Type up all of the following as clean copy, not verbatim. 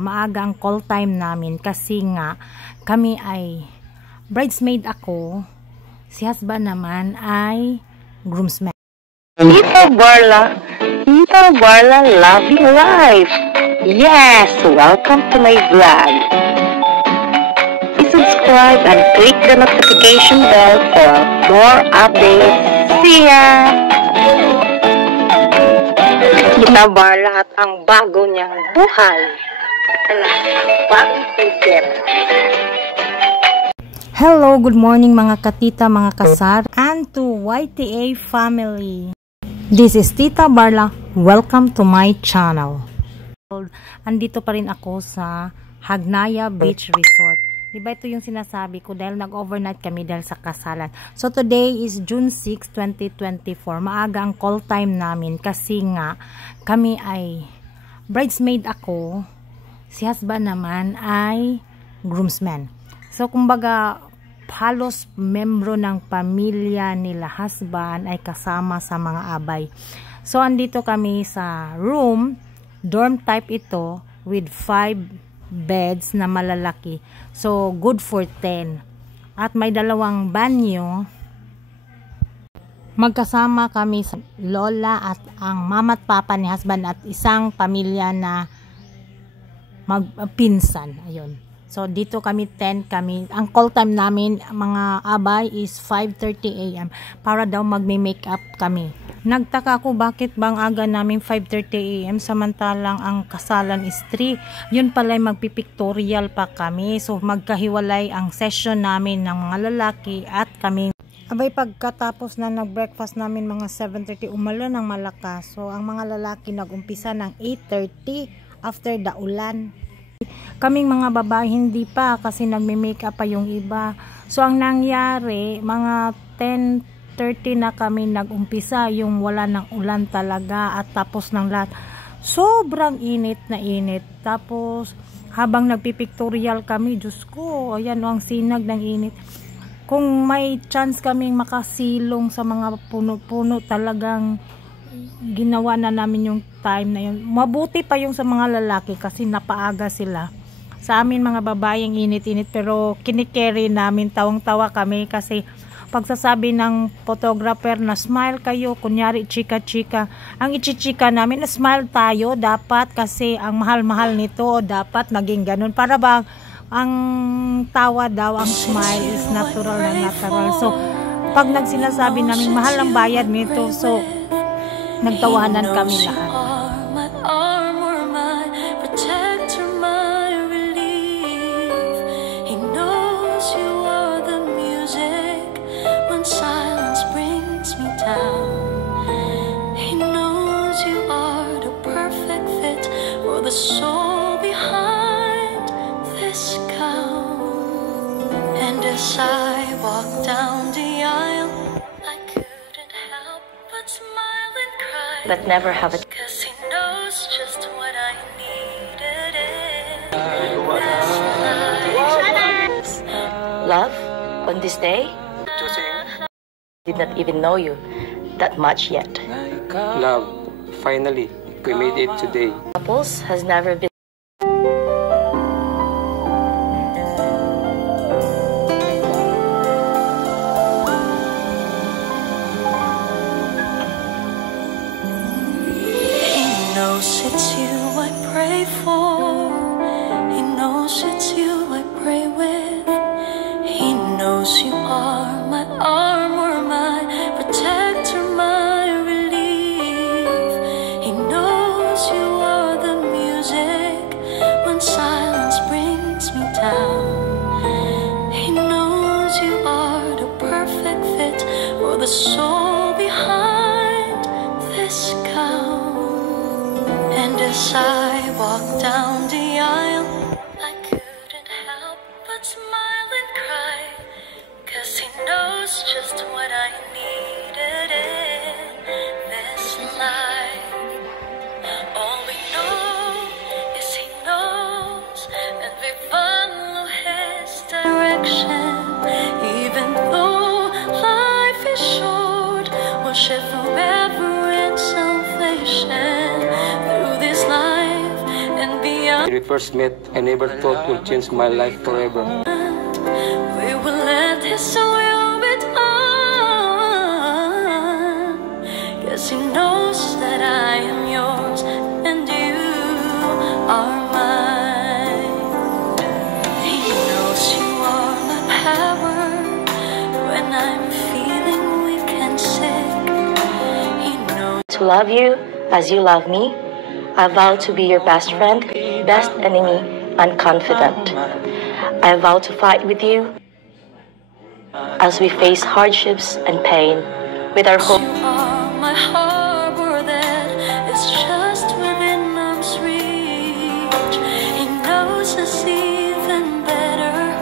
Maaga ang call time namin kasi nga kami ay bridesmaid ako, si husband naman ay groomsman. Tita Barla Loving Life. Yes, welcome to my vlog. Please subscribe and click the notification bell for more updates. See ya! Tita Barla at ang bago niyang buhay. Hello, good morning mga katita, mga kasar, and to YTA family. This is Tita Barla. Welcome to my channel. Andito pa rin ako sa Hagnaya Beach Resort. Diba ito yung sinasabi ko dahil nag-overnight kami dahil sa kasalan. So today is June 6, 2024. Maaga ang call time namin kasi nga kami ay bridesmaid ako, si husband naman ay groomsman. So kumbaga halos membro ng pamilya nila husband ay kasama sa mga abay. So andito kami sa room, dorm type ito with 5 beds na malalaki. So good for 10. At may dalawang banyo. Magkasama kami sa lola at ang mama at papa ni husband at isang pamilya na magpinsan. Ayun. So dito kami 10 kami. Ang call time namin mga abay is 5:30 AM para daw magme-makeup kami. Nagtaka ako bakit bang aga namin 5:30 AM samantalang ang kasalan is 3. Yun pala magpipictorial pa kami. So magkahiwalay ang session namin ng mga lalaki at kami. Abay pagkatapos na nag-breakfast namin mga 7:30 umulan ng malakas. So ang mga lalaki nag-umpisa ng 8:30 after the ulan. Kaming mga babae hindi pa kasi nagme-makeup pa yung iba. So ang nangyari mga 10:30 na kami nag-umpisa yung wala ng ulan talaga at tapos ng lahat. Sobrang init na init. Tapos habang nagpipictorial kami, Diyos ko, ayan ang sinag ng init. Kung may chance kaming makasilong sa mga puno-puno talagang ginawa na namin yung time na yun. Mabuti pa yung sa mga lalaki kasi napaaga sila. Sa amin mga babaeng init-init pero kinikerry namin, tawang-tawa kami kasi pagsasabi ng photographer na smile kayo, kunyari chika-chika, ang ichichika namin na smile tayo dapat kasi ang mahal-mahal nito dapat naging ganun para bang ang tawa daw, ang smile is natural na natural. So pag nagsinasabi namin mahal ang bayad nito, so nagtawanan kami lahat. As I walked down the aisle, I couldn't help but smile and cry. But never have it. 'Cause he knows just what I needed. Love, on this day, did not even know you that much yet. Love, finally, we made it today. Couples has never been. It's you I pray for. He knows it's you I pray with. He knows you are my armor, my protector, my relief. He knows you are the music when silence brings me down. He knows you are the perfect fit for the soul behind this gown. And as I walked down the aisle, I couldn't help but smile and cry. 'Cause he knows just what I needed in this life. All we know is he knows, and we follow his direction. Even though life is short, we'll share forever in salvation. first met, I never thought would change my life forever. We will let His will be done. Yes, He knows that I am yours and you are mine. He knows you are my power when I'm feeling weak and sick. He knows To love you as you love me, I vow to be your best friend, best enemy, and confidant. I vow to fight with you as we face hardships and pain with our hope. you are my harbor that is just within arm's reach. He knows us even better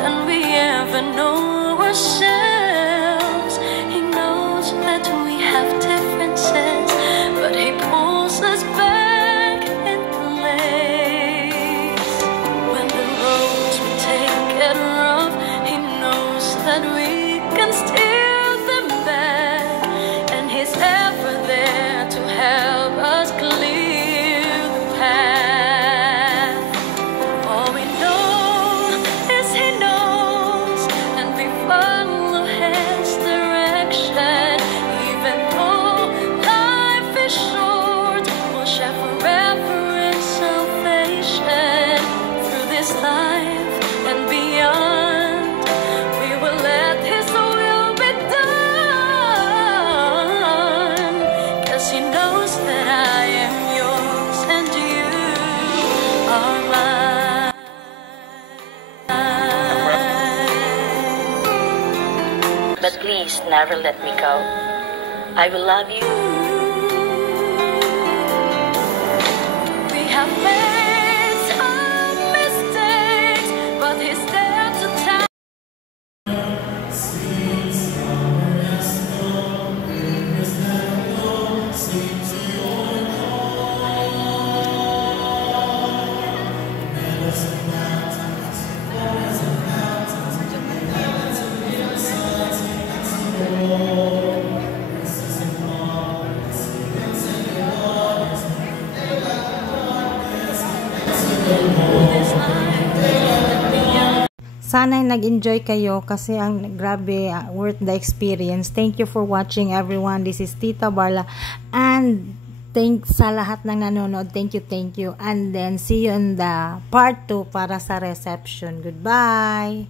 than we ever know ourselves. He knows that we have differences, but He pulls us back in place. When the roads we take get rough, He knows that we can steer them back, and He's ever there to help us clear the path. All we know is He knows, and we follow His direction. Even though life is short, we'll share forever in salvation. Through this life and beyond, we will let His will be done. 'Cause He knows that I am yours and you are mine. But please never let me go. I will love you. We have made some mistakes, but He's there to tell. Sana'y nag-enjoy kayo kasi ang grabe, worth the experience. Thank you for watching, everyone. This is Tita Barla, and thanks sa lahat ng nanonood. Thank you. And then see you in the part 2 para sa reception. Goodbye.